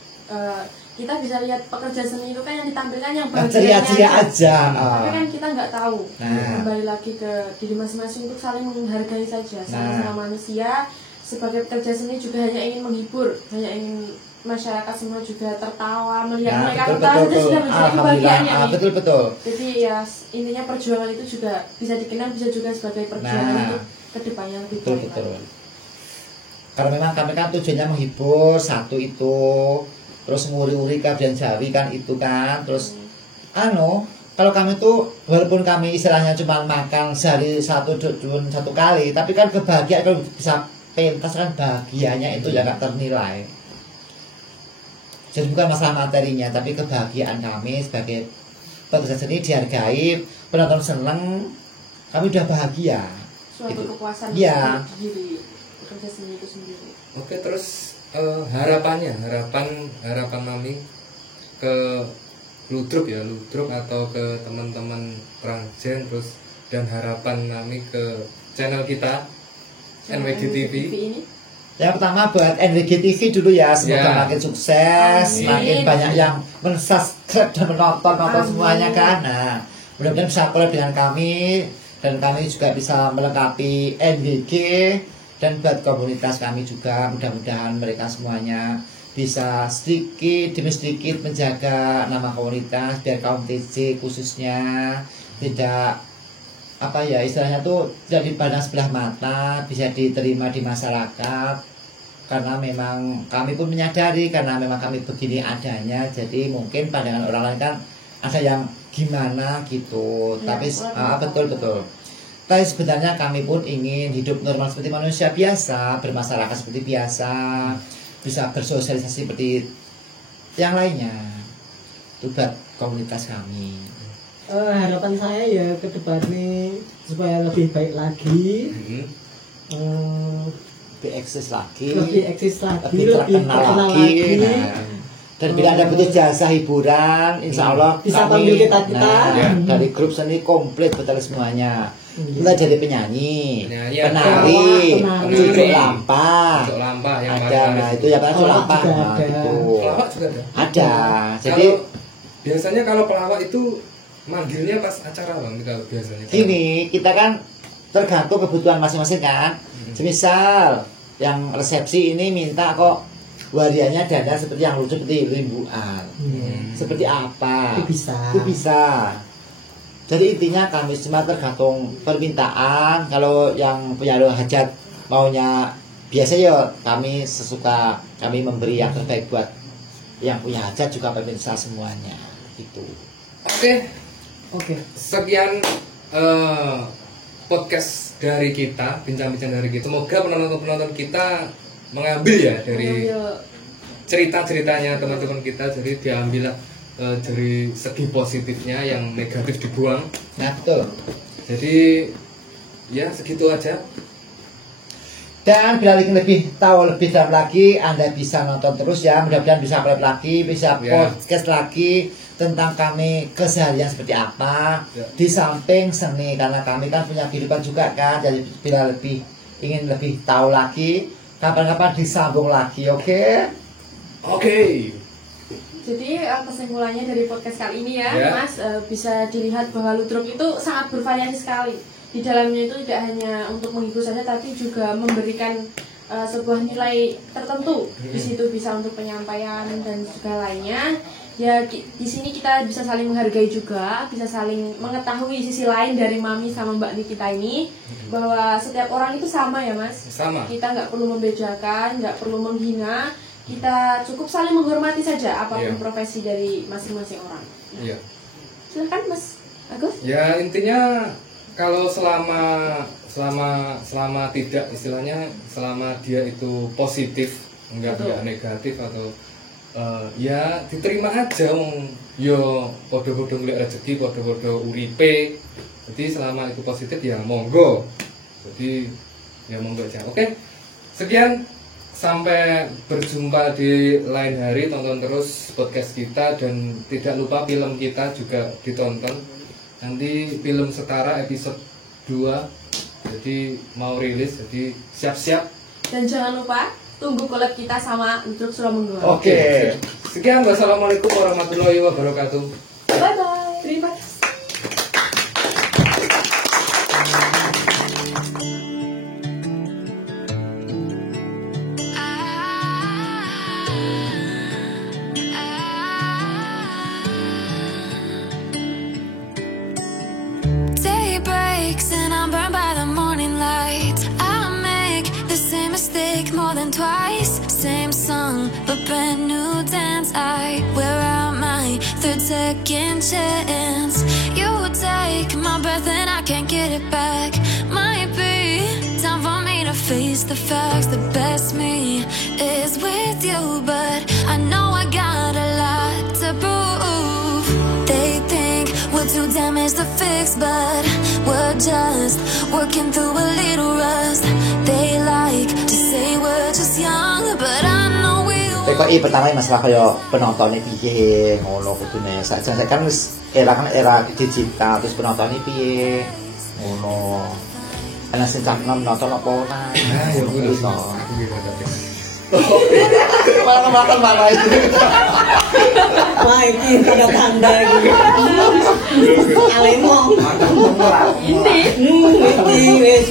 kita bisa lihat pekerja seni itu kan yang ditampilkan yang ceria-ceria aja. Tapi kan kita nggak tahu. Kembali lagi ke diri masing-masing untuk saling menghargai saja sama manusia. Sebagai pekerja seni juga hanya ingin menghibur, hanya ingin masyarakat semua juga tertawa melihat mereka tertawa saja sudah menjadi kebahagiaannya betul. Jadi ya intinya perjuangan itu juga bisa dikenal, bisa juga sebagai perjuangan untuk kedepannya lebih baik. Betul. Karena memang kami kan tujuannya menghibur satu itu, terus nguri-uri kabian Jawi kan itu kan, terus kalau kami tuh walaupun kami istilahnya cuma makan sehari satu kali, tapi kan kebahagiaan kalau bisa pentas kan bahagianya itu ya gak ternilai. Jadi bukan masalah materinya, tapi kebahagiaan kami sebagai pekerja seni dihargai, penonton seneng, kami udah bahagia. Suatu kepuasan diri pekerja seni itu sendiri. Oke, terus harapan Mami ke ludruk atau ke teman-teman Prangjen, terus dan harapan Mami ke channel kita NWG TV ini. Yang pertama buat NWG TV dulu ya, semoga makin sukses, makin banyak yang men-subscribe dan menonton semuanya kan. Nah, mudah-mudahan bisa collab dengan kami dan kami juga bisa melengkapi NWG, dan buat komunitas kami juga mudah-mudahan mereka semuanya bisa sedikit demi sedikit menjaga nama komunitas biar kaum TJ khususnya tidak apa ya istilahnya tuh tidak dipandang sebelah mata, bisa diterima di masyarakat, karena memang kami pun menyadari karena memang kami begini adanya, jadi mungkin pandangan orang lain kan ada yang gimana gitu Ya, tapi betul. betul tapi sebenarnya kami pun ingin hidup normal seperti manusia biasa, bermasyarakat seperti biasa, bisa bersosialisasi seperti yang lainnya. Itu buat komunitas kami. Harapan saya ya ke depan nih supaya lebih baik lagi, Lebih eksis lagi, lebih eksis lagi, lebih terkenal lagi. Nah. Dan bila ada butuh jasa hiburan, insya Allah Bisa kami, panggil kita. nah, dari grup seni komplit betul semuanya. Kita jadi penyanyi, Penyanyi, penari, penari. cucuk lampah, Untuk lampah yang ada. paling Nah laris. itu ya kan Pelawak lampah, juga nah, ada. itu Pelawak juga ada. ada. Jadi Kalau biasanya kalau pelawak itu manggilnya pas acara bang, kalau biasanya. gini, kita kan tergantung kebutuhan masing-masing kan. Semisal yang resepsi ini minta kok wariannya dana seperti yang lucu seperti rimbuan. Seperti apa? Itu bisa. Itu bisa. Jadi intinya kami cuma tergantung permintaan. Kalau yang punya hajat maunya biasa ya kami sesuka kami memberi yang terbaik buat yang punya hajat juga pemirsa semuanya gitu. Oke, sekian podcast dari kita, bincang-bincang dari kita. Semoga penonton-penonton kita mengambil ya dari cerita-ceritanya teman-teman kita, jadi diambil dari segi positifnya, yang negatif dibuang. Nah betul. Jadi ya segitu aja. Dan bila ingin lebih tahu lebih dalam lagi, Anda bisa nonton terus ya. Mudah-mudahan bisa upload lagi, bisa Ya. podcast lagi tentang kami keseharian seperti apa. Ya. Di samping seni, karena kami kan punya kehidupan juga kan. Jadi bila ingin lebih tahu lagi, kapan-kapan disambung lagi, oke? Oke. Jadi kesimpulannya dari podcast kali ini ya, Ya. Mas, bisa dilihat bahwa ludruk itu sangat bervariasi sekali. Di dalamnya itu tidak hanya untuk menghibur saja, tapi juga memberikan sebuah nilai tertentu. Di situ bisa untuk penyampaian dan juga lainnya. Ya di sini kita bisa saling menghargai juga, bisa saling mengetahui sisi lain dari Mami sama Mbak Nikita ini, bahwa setiap orang itu sama ya Mas. Sama. Kita nggak perlu membedakan, nggak perlu menghina. Kita cukup saling menghormati saja apapun Iya. profesi dari masing-masing orang. Iya. Silakan Mas Agus. Ya intinya kalau selama tidak, istilahnya selama dia itu positif, enggak negatif atau ya diterima aja, yo podo-podo ngeliat rezeki, podo-podo uripe. Jadi selama itu positif ya monggo. Jadi ya monggo aja. Oke. Sekian, sampai berjumpa di lain hari. Tonton terus podcast kita dan tidak lupa film kita juga ditonton. Nanti film Setara episode 2 jadi mau rilis, jadi siap-siap. Dan jangan lupa tunggu collab kita sama Ludruk Suramunggo. Oke. Sekian, wassalamualaikum warahmatullahi wabarakatuh. Bye bye. Terima kasih. Day breaks and I'm burned by the morning light. I make the same mistake more than twice. Same song, but brand new dance. I wear out my third second chance. You take my breath and I can't get it back. Might be time for me to face the facts. The best me is with you, but I know I got a lot to prove. They think we're too damaged to fix, but we're just working through a little rust. They like to say we're just young, but I know we'll PKI pertama masalah kaya penontonnya piye ngono kudune. Saiki kan wis era digital, terus penontonnya piye ngono. Ana sing caknem nonton apa ora. Ya Ngono udah. to. Malah malah itu. Wah ini tanda-tanda gitu. Alemo. Ini. Ini wes